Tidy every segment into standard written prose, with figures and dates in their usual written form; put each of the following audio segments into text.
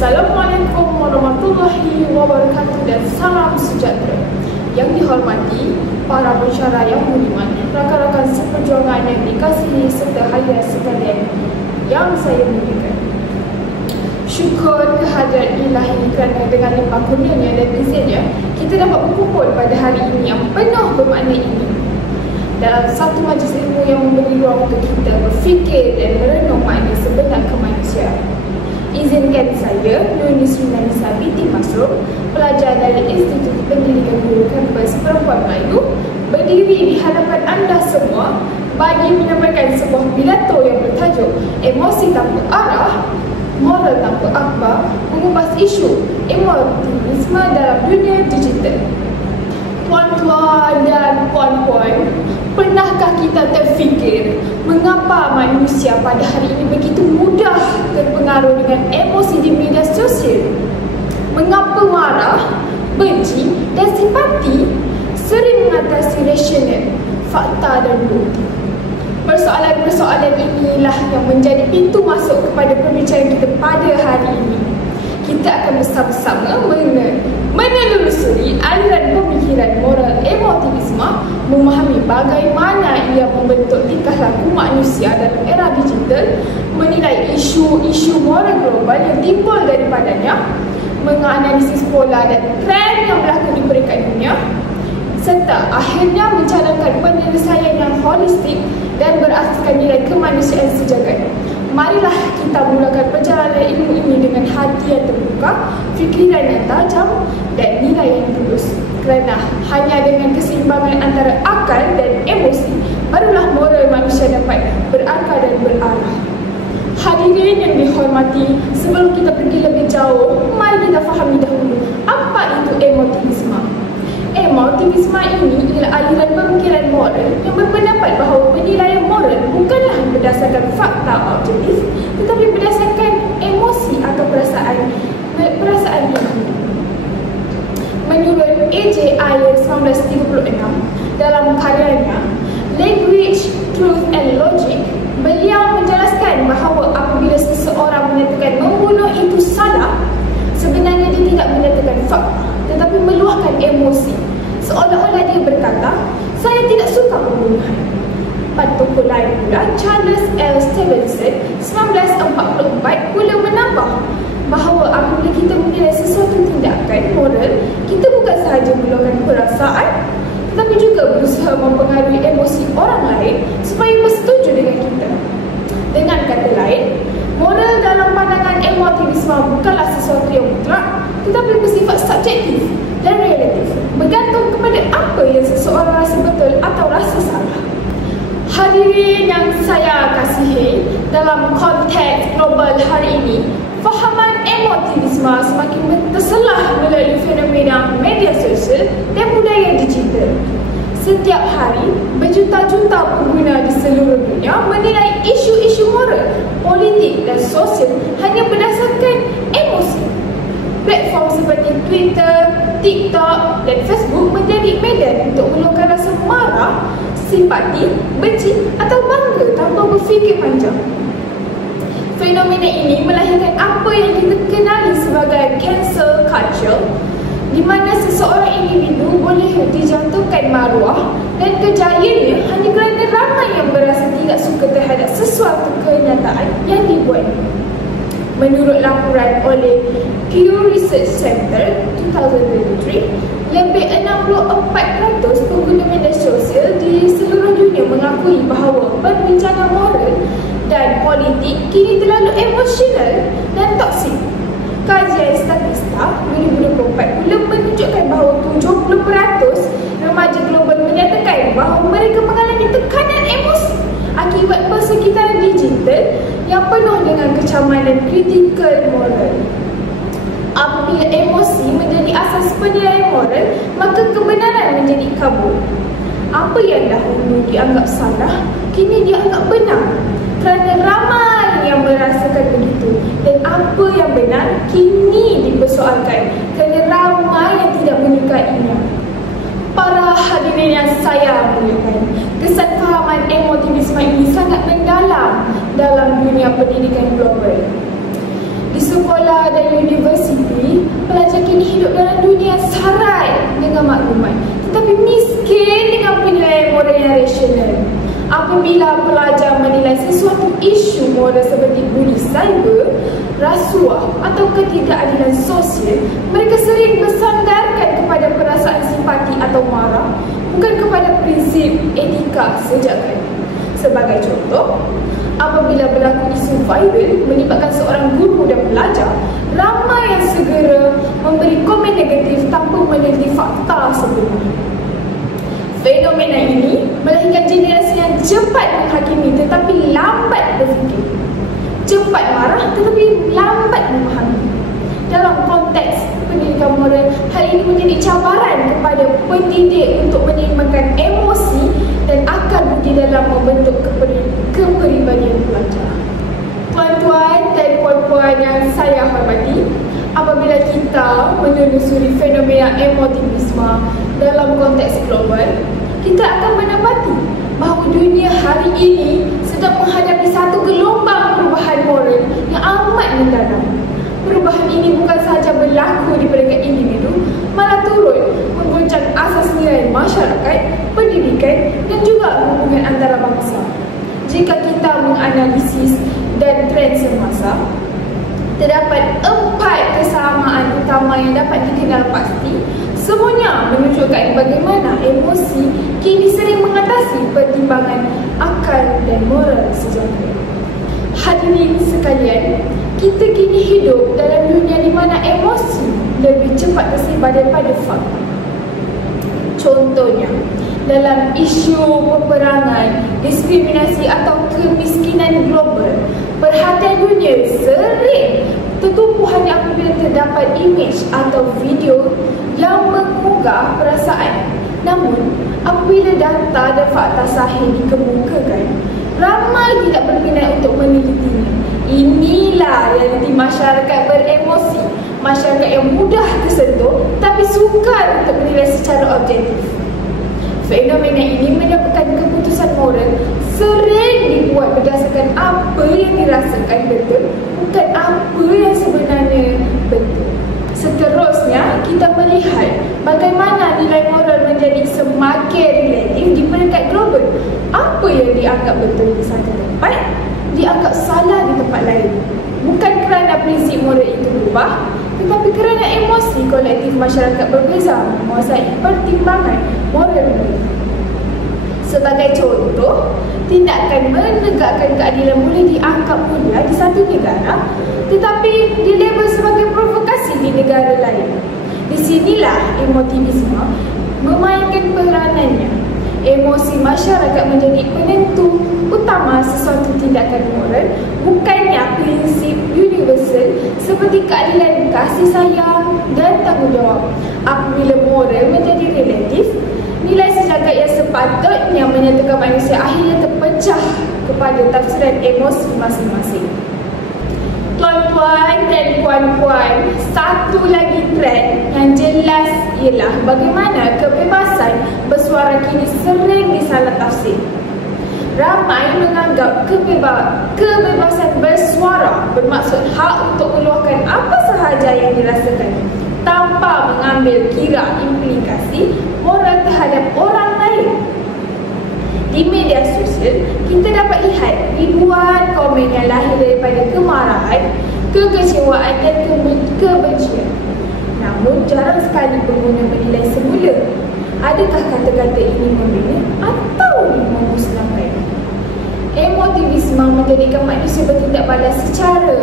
Assalamualaikum warahmatullahi wabarakatuh dan salam sejahtera. Yang dihormati para pensyarah yang budiman, rakan-rakan seperjuangan yang dikasihi serta hadirin sekalian yang saya muliakan. Syukur kehadirat ilahi kerana dengan limpah kurnianya dan izinnya kita dapat berkumpul pada hari ini yang penuh bermakna ini dalam satu majlis ilmu yang memberi ruang untuk kita berfikir dan merenung makna sebenar kemanusiaan. Izinkan saya, Nuni Srina Nisa binti Masrum, pelajar dari Institut Pendidikan Guru Kampus Perempuan Melayu, berdiri di hadapan anda semua bagi menyampaikan sebuah pidato yang bertajuk Emosi Tanpa Arah, Moral Tanpa Akhbar, mengupas isu emotivisme dalam dunia digital. Puan-puan dan puan-puan, pernahkah kita terfikir mengapa manusia pada hari ini begitu mudah terpengaruh dengan emosi di media sosial? Mengapa marah, benci dan simpati sering mengatasi rasional, fakta dan bukti? Persoalan-persoalan inilah yang menjadi pintu masuk kepada perbincangan kita pada hari ini. Kita akan bersama-sama menelusuri aliran pemikiran moral emotivisme, memahami bagaimana ia membentuk tingkah laku manusia dalam era digital, menilai isu-isu moral global yang timbul daripadanya, menganalisis pola dan trend yang berlaku di peringkat dunia, serta akhirnya mencanangkan penyelesaian yang holistik dan berasaskan nilai kemanusiaan sejagat. Marilah kita mulakan perjalanan ilmu ini dengan hati yang terbuka, fikiran yang tajam dan nilai yang tulus. Kerana hanya dengan keseimbangan antara akal dan emosi, barulah moral manusia dapat berakar dan berarah. Hadirin yang dihormati, sebelum kita pergi lebih jauh, mari kita fahami dahulu apa itu emotivisme. Emotivisme ini ialah aliran pemikiran moral yang berpendapat bahawa penilaian moral bukanlah berdasarkan fakta objektif, tetapi berdasarkan emosi atau perasaan individu. Menurut A.J. Ayer 1936 dalam karyanya Language, Truth and Logic, beliau menjelaskan bahawa apabila seseorang menyatakan membunuh itu salah, sebenarnya dia tidak menyatakan fakta tetapi meluahkan emosi, seolah-olah dia berkata, saya tidak suka pembunuhan. Pada tokoh lain pula, Charles L. Stevenson 1944 pula menambah bahawa apabila kita menilai sesuatu tindakan moral, kita bukan sahaja meluahkan perasaan tetapi juga berusaha mempengaruhi emosi orang lain supaya bersetuju dengan kita. Dengan kata lain, moral dalam pandangan emotivisme bukanlah sesuatu yang mutlak tetapi bersifat subjektif dan relatif, bergantung kepada apa yang seseorang rasa betul atau rasa salah. Hadirin yang saya kasihi, dalam konteks global hari ini, fahaman emotivisme semakin terselah melalui fenomena media sosial dan budaya digital. Setiap hari, berjuta-juta pengguna di seluruh dunia menilai isu-isu moral, politik dan sosial hanya berdasarkan emosi. Platform seperti Twitter, TikTok dan Facebook menjadi medan untuk meluahkan rasa marah, simpati, benci atau bangga tanpa berfikir panjang. Fenomena ini melahirkan apa yang kita kenali sebagai cancel culture, di mana seseorang individu boleh dijatuhkan maruah dan kejayaannya hanya kerana ramai yang berasa tidak suka terhadap sesuatu kenyataan yang dibuat. Menurut laporan oleh Pew Research Center 2023, lebih 64% pengguna media sosial di seluruh dunia mengakui bahawa perbincangan moral dan politik kini terlalu emosional dan toksik. Kajian Statista 2024 pula menunjukkan bahawa 70% remaja global menyatakan bahawa mereka mengalami tekanan emosi akibat persekitaran digital yang penuh dengan kecaman dan kritikal moral. Apabila emosi menjadi asas penilaian moral, maka kebenaran menjadi kabur. Apa yang dahulu dianggap salah, kini dianggap benar kerana ramai yang merasakan begitu, dan apa yang benar kini dipersoalkan kerana ramai yang tidak menyukainya. Para hadirin yang saya muliakan, kesan fahaman emotivisme ini sangat mendalam dalam dunia pendidikan global. Di sekolah dan universiti, pelajar kini hidup dalam dunia sarai dengan maklumat, tetapi miskin dengan penilaian moral yang rasional. Apabila pelajar menilai sesuatu isu moral seperti buli cyber, rasuah atau ketidakadilan sosial, mereka sering bersandarkan kepada perasaan simpati atau marah, bukan kepada prinsip etika sejagat. Sebagai contoh, apabila berlaku isu viral melibatkan seorang guru dan pelajar, ramai yang segera memberi komen negatif tanpa meneliti fakta sebenarnya. Fenomena ini melahirkan generasi yang cepat menghakimi tetapi lambat berfikir, cepat marah tetapi lambat memahami. Dalam konteks pendidikan moral, hal ini menjadi cabaran kepada pendidik untuk menyeimbangkan emosi dan akal budi dalam membentuk kepribadian pelajar. Tuan-tuan dan puan-puan yang saya hormati, apabila kita menelusuri fenomena emotivisme dalam konteks global, kita akan mendapati bahawa dunia hari ini sedang menghadapi satu gelombang perubahan moral yang amat mendalam. Perubahan ini bukan sahaja berlaku di peringkat individu, malah turut mengguncang asas nilai masyarakat, pendidikan dan juga hubungan antara bangsa. Jika kita menganalisis dan tren semasa, terdapat 4 kesamaan utama yang dapat dikenal pasti. Semuanya menunjukkan bagaimana emosi kini sering mengatasi pertimbangan akal dan moral sejahtera. Hadirin sekalian, kita kini hidup dalam dunia di mana emosi lebih cepat tersebar daripada fakta. Contohnya, dalam isu peperangan, diskriminasi atau kemiskinan global, perhatian dunia sering tertumpu hanya apabila terdapat imej atau video yang menggugah perasaan. Namun, apabila data dan fakta sahih dikemukakan, ramai tidak berminat untuk menelitinya. Inilah realiti masyarakat beremosi, masyarakat yang mudah tersentuh tapi sukar untuk menilai secara objektif. Fenomena ini menyebabkan keputusan moral sering dibuat berdasarkan apa yang dirasakan betul, bukan apa yang sebenarnya betul. Seterusnya, kita melihat bagaimana nilai moral menjadi semakin relatif di peringkat global. Apa yang dianggap betul di satu tempat, dianggap salah di tempat lain. Bukan kerana prinsip moral itu berubah, tetapi kerana emosi kolektif masyarakat berbeza menguasai pertimbangan moral mereka. Sebagai contoh, tindakan menegakkan keadilan boleh dianggap mudah di satu negara, tetapi dilabel sebagai provokasi di negara lain. Di sinilah emotivisme memainkan peranannya. Emosi masyarakat menjadi penentu utama sesuatu tindakan moral, bukannya prinsip universal seperti keadilan, kasih sayang dan tanggungjawab. Apabila moral menjadi relatif, nilai sejagat yang sepatutnya menyatakan manusia akhirnya terpecah kepada tafsiran emosi masing-masing. Tuan-tuan dan puan-puan, satu lagi trend yang jelas ialah bagaimana kebebasan bersuara kini sering disalah tafsir. Ramai menganggap kebebasan bersuara bermaksud hak untuk meluahkan apa sahaja yang dirasakan tanpa mengambil kira implikasi moral terhadap orang lain. Di media sosial, kita dapat lihat ribuan komen yang lahir daripada kemarahan, kekecewaan dan kebencian. Namun, jarang sekali pengguna menilai semula adakah kata-kata ini membina atau memusnahkan. Emotivisme menjadikan manusia bertindak balas secara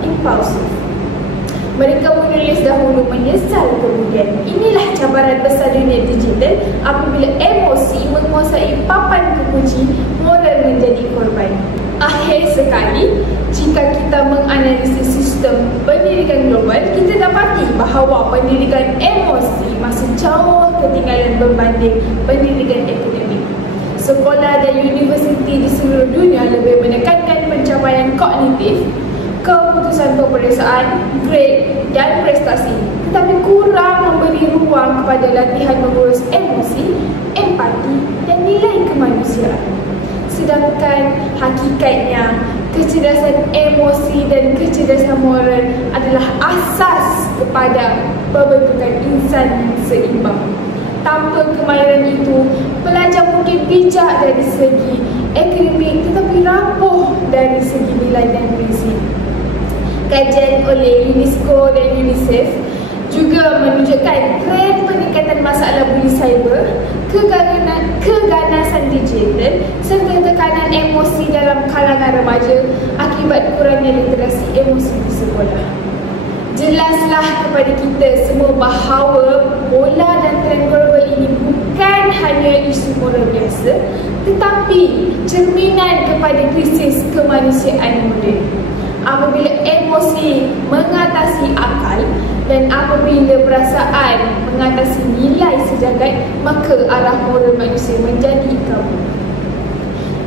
impulsif. Mereka menulis dahulu, menyesal kemudian. Inilah cabaran besar dunia digital apabila emosi menguasai papan kekunci, moral menjadi korban. Akhir sekali, jika kita menganalisis sistem pendidikan global, kita dapati bahawa pendidikan emosi masih jauh ketinggalan berbanding pendidikan akademik. Sekolah dan universiti di seluruh dunia lebih menekankan pencapaian kognitif, keputusan peperiksaan, grade dan prestasi, tetapi kurang memberi ruang kepada latihan mengurus emosi, empati dan nilai kemanusiaan. Sedangkan hakikatnya, kecerdasan emosi dan kecerdasan moral adalah asas kepada pembentukan insan yang seimbang. Tanpa kemahiran itu, pelajar mungkin bijak dari segi akademik tetapi rapuh dari segi nilai dan prinsip. Kajian oleh UNESCO dan UNICEF juga menunjukkan trend peningkatan masalah bully cyber, keganasan digital serta tekanan emosi dalam kalangan remaja akibat kurangnya literasi emosi di sekolah. Jelaslah kepada kita semua bahawa bola dan trend global ini bukan hanya isu moral biasa tetapi cerminan kepada krisis kemanusiaan moden. Apabila emosi mengatasi akal dan apabila perasaan mengatasi nilai sejagat, maka arah moral manusia menjadi kabur.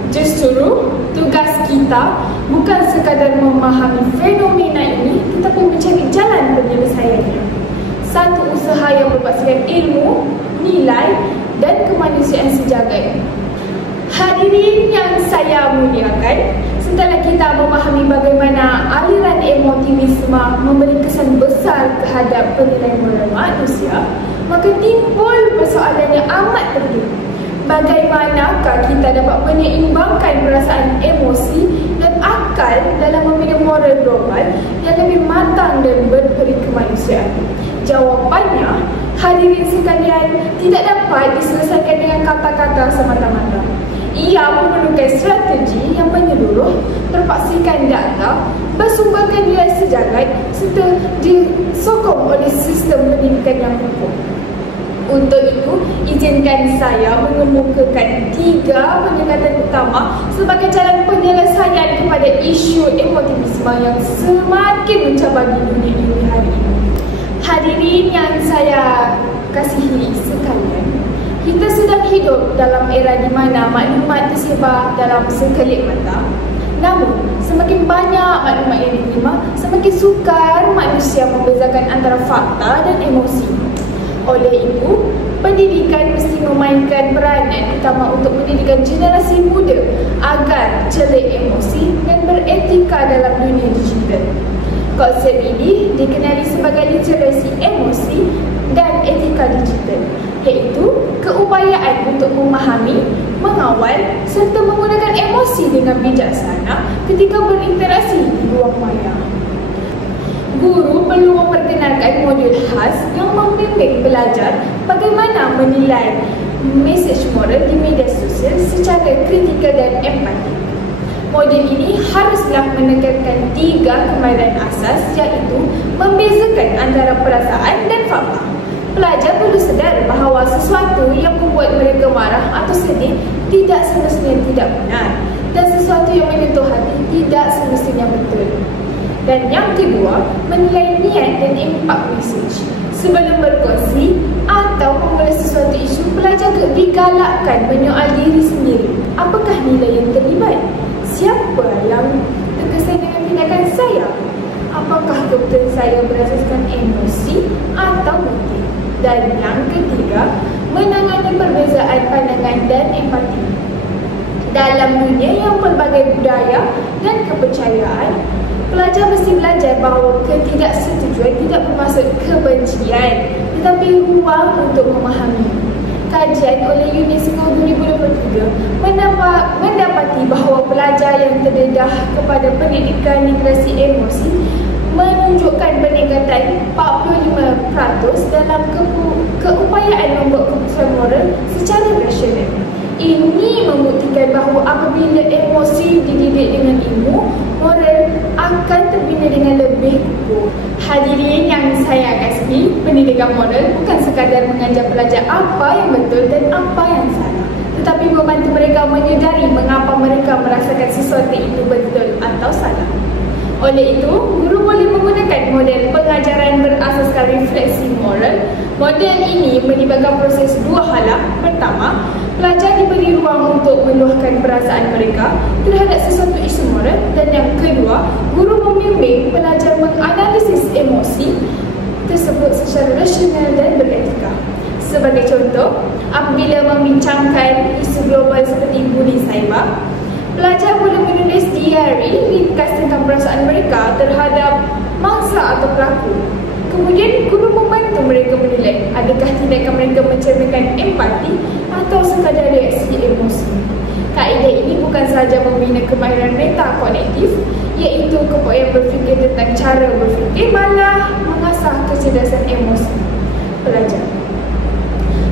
Justru tugas kita bukan sekadar memahami fenomena ini tetapi mencari jalan penyelesaiannya. Satu usaha yang berbasiskan ilmu, nilai dan kemanusiaan sejagat. Hadirin yang saya muliakan, setelah kita memahami bagaimana aliran emotivisme memberi kesan besar terhadap penilaian moral manusia, maka timbul persoalan yang amat penting. Bagaimanakah kita dapat menyeimbangkan perasaan emosi dan akal dalam membina moral global yang lebih matang dan berperi kemanusiaan? Jawapannya, hadirin sekalian, tidak dapat diselesaikan dengan kata-kata semata-mata. Ia memerlukan strategi yang menyeluruh, terpaksikan data, bersumberkan nilai sejagat serta disokong oleh sistem pendidikan yang kukuh. Untuk itu, izinkan saya mengemukakan 3 pendekatan utama sebagai jalan penyelesaian kepada isu emotivisme yang semakin mencabar di dunia ini hari ini. Hadirin yang saya kasihi sekalian, kita sedang hidup dalam era di mana maklumat tersebar dalam sekelip mata. Namun, semakin banyak maklumat yang diterima, semakin sukar manusia membezakan antara fakta dan emosi. Oleh itu, pendidikan mesti memainkan peranan utama untuk pendidikan generasi muda agar celik emosi dan beretika dalam dunia digital. Konsep ini dikenali sebagai literasi emosi dan etika digital, iaitu keupayaan untuk memahami, mengawal serta menggunakan emosi dengan bijaksana ketika berinteraksi di ruang maya. Guru perlu memperkenalkan modul khas yang membimbing pelajar bagaimana menilai mesej moral di media sosial secara kritikal dan empatik. Modul ini haruslah menekankan 3 kemahiran asas, iaitu membezakan antara perasaan dan fakta. Pelajar perlu sedar bahawa sesuatu yang membuat mereka marah atau sedih tidak semestinya tidak benar dan sesuatu yang menyentuh hati tidak semestinya betul. Dan yang kedua, menilai niat dan impak mesej. Sebelum berkongsi atau mengulas sesuatu isu, pelajar digalakkan menyoal diri sendiri. Apakah nilai yang terlibat? Siapa yang terkesan dengan tindakan saya? Apakah keputusan saya berasaskan emosi atau motif? Dan yang ketiga, menangani perbezaan pandangan dan empati. Dalam dunia yang pelbagai budaya dan kepercayaan, pelajar mesti belajar bahawa ketidaksetujuan tidak bermaksud kebencian, tetapi ruang untuk memahami. Kajian oleh UNESCO 2023 mendapati bahawa pelajar yang terdedah kepada pendidikan literasi emosi menunjukkan peningkatan 45% dalam keupayaan membuat keputusan moral secara rasional. Ini membuktikan bahawa apabila emosi dididik dengan ilmu, moral akan terbina dengan lebih kukuh. Hadirin yang saya kasihi, pendidikan moral bukan sekadar mengajar pelajar apa yang betul dan apa yang salah, tetapi membantu mereka menyedari mengapa mereka merasakan sesuatu itu betul atau salah. Oleh itu, guru boleh menggunakan model pengajaran berasaskan refleksi moral. Model ini melibatkan proses 2 hala. Pertama, pelajar diberi ruang untuk meluahkan perasaan mereka terhadap sesuatu isu moral, dan yang kedua, guru membimbing pelajar menganalisis emosi tersebut secara rasional dan beretika. Sebagai contoh, apabila membincangkan isu global seperti bully cyber, pelajar boleh menulis di Gary ringkas tentang perasaan mereka terhadap mangsa atau pelaku. Kemudian guru membantu mereka menilai adakah tindakan mereka mencerminkan empati atau sekadar reaksi emosi. Kaedah ini bukan sahaja membina kemahiran metakognitif, iaitu kepayaan berfikir tentang cara berfikir, malah mengasah kecerdasan emosi pelajar.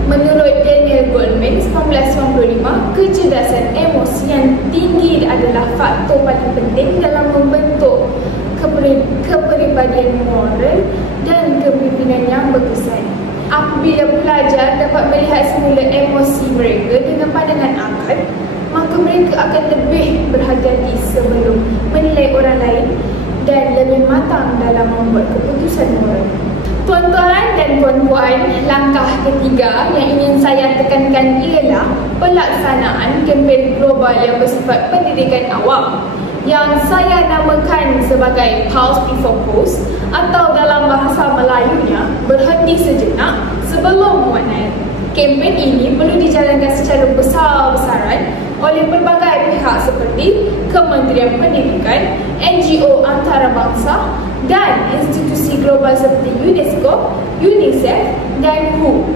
Menurut Daniel Goleman 1995, kecerdasan emosi yang tinggi adalah faktor paling penting dalam membentuk kepribadian moral dan kepimpinan yang berkesan. Apabila pelajar dapat melihat semula emosi mereka dengan pandangan akal, maka mereka akan lebih berhati-hati sebelum menilai orang lain dan lebih matang dalam membuat keputusan moral. Tuan-tuan dan puan-puan, langkah ketiga yang ingin saya tekankan ialah pelaksanaan kempen global yang bersifat pendidikan awam yang saya namakan sebagai Pause Before Post, atau dalam bahasa Melayunya, berhenti sejenak sebelum muat. Kempen ini perlu dijalankan secara besar-besaran oleh pelbagai pihak seperti Kementerian Pendidikan, NGO antarabangsa dan institusi global seperti UNESCO, UNICEF dan WHO.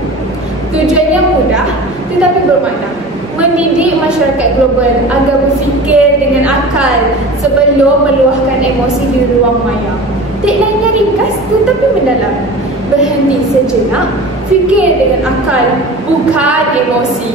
Tujuannya mudah tetapi bermakna: mendidik masyarakat global agar berfikir dengan akal sebelum meluahkan emosi di ruang maya. Tagline-nya ringkas tetapi mendalam. Berhenti sejenak, fikir dengan akal, bukan emosi.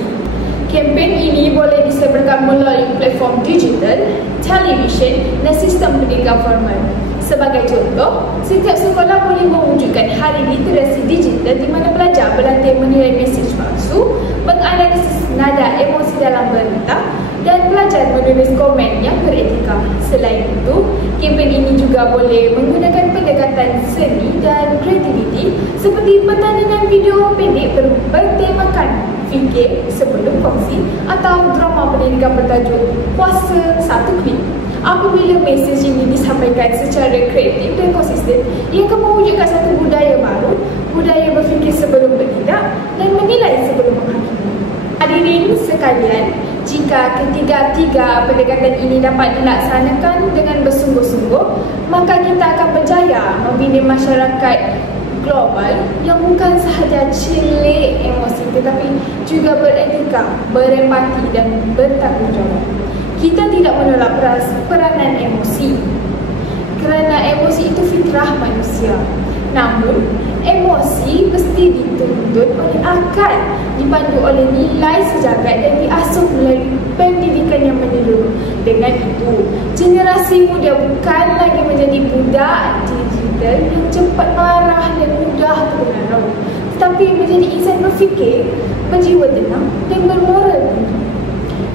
Kempen ini boleh disebarkan melalui platform digital, televisyen dan sistem pendidikan formal. Sebagai contoh, setiap sekolah boleh mewujudkan hari literasi digital di mana pelajar berlatih menilai mesej palsu, menganalisis nada emosi dalam berita dan belajar menulis komen yang beretika. Selain itu, kempen ini juga boleh menggunakan pendekatan seni dan kreativiti seperti pertandingan video pendek bertemakan fikir sebelum kongsi atau drama pendidikan bertajuk Puasa Satu Klik. Apabila mesej ini disampaikan secara kreatif dan konsisten, ia akan mewujudkan satu budaya baru, budaya berfikir sebelum bertindak dan menilai sebelum menghakimi. Hadirin sekalian, jika ketiga-tiga pendekatan ini dapat dilaksanakan dengan bersungguh-sungguh, maka kita akan berjaya membina masyarakat global yang bukan sahaja celik emosi tetapi juga beretika, berempati dan bertanggungjawab. Kita tidak menolak peranan emosi kerana emosi itu fitrah manusia. Namun, emosi mesti dituntut oleh akal, dipandu oleh nilai sejagat dan diasuh melalui pendidikan yang menyeluruh. Dengan itu, generasi muda bukan lagi menjadi budak digital yang cepat marah dan mudah terpengaruh, tetapi menjadi insan berfikir, berjiwa tenang dan bermoral.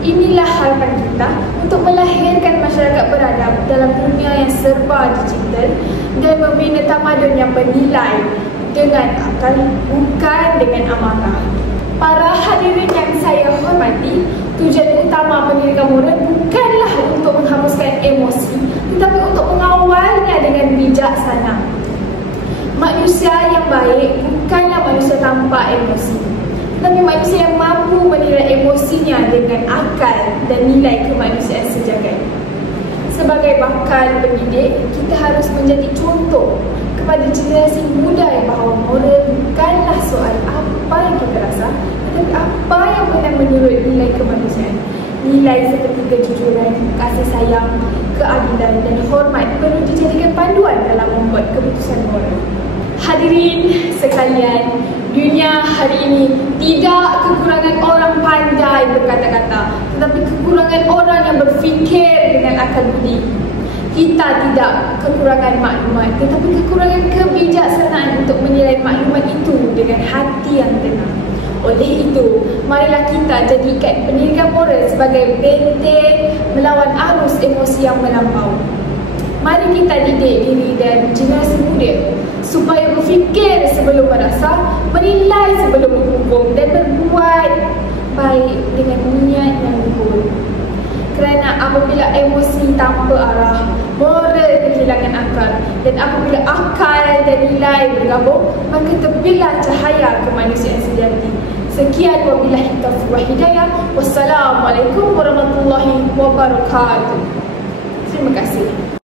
Inilah harapan kita untuk melahirkan masyarakat beradab dalam dunia yang serba digital dan membina tamadun yang bernilai dengan akal, bukan dengan amarah. Para hadirin yang saya hormati, tujuan utama pendidikan moral bukanlah untuk menghapuskan emosi, tetapi untuk mengawalnya dengan bijaksana. Manusia yang baik bukanlah manusia tanpa emosi, tapi manusia yang mampu menilai emosinya dengan akal dan nilai kemanusiaan sejagat. Sebagai bakal pendidik, kita harus menjadi contoh kepada generasi muda yang bahawa moral bukanlah soal apa yang kita rasa, tetapi apa yang benar menurut nilai kemanusiaan. Nilai seperti kejujuran, kasih sayang, keadilan dan hormat perlu dijadikan panduan dalam membuat keputusan moral. Hadirin sekalian, dunia hari ini tidak kekurangan orang pandai berkata-kata, tetapi kekurangan orang yang berfikir dengan akal budi. Kita tidak kekurangan maklumat, tetapi kekurangan kebijaksanaan untuk menilai maklumat itu dengan hati yang tenang. Oleh itu, marilah kita jadikan pendidikan moral sebagai benteng melawan arus emosi yang melampau. Mari kita didik diri dan generasi muda supaya berfikir sebelum merasa, menilai sebelum menghukum dan berbuat baik dengan niat yang luhur. Kerana apabila emosi tanpa arah, moral kehilangan akal, dan apabila akal dan nilai bergabung, maka terbitlah cahaya kemanusiaan sejati. Sekian wabillahi taufiq wal hidayah. Wassalamualaikum warahmatullahi wabarakatuh. Terima kasih.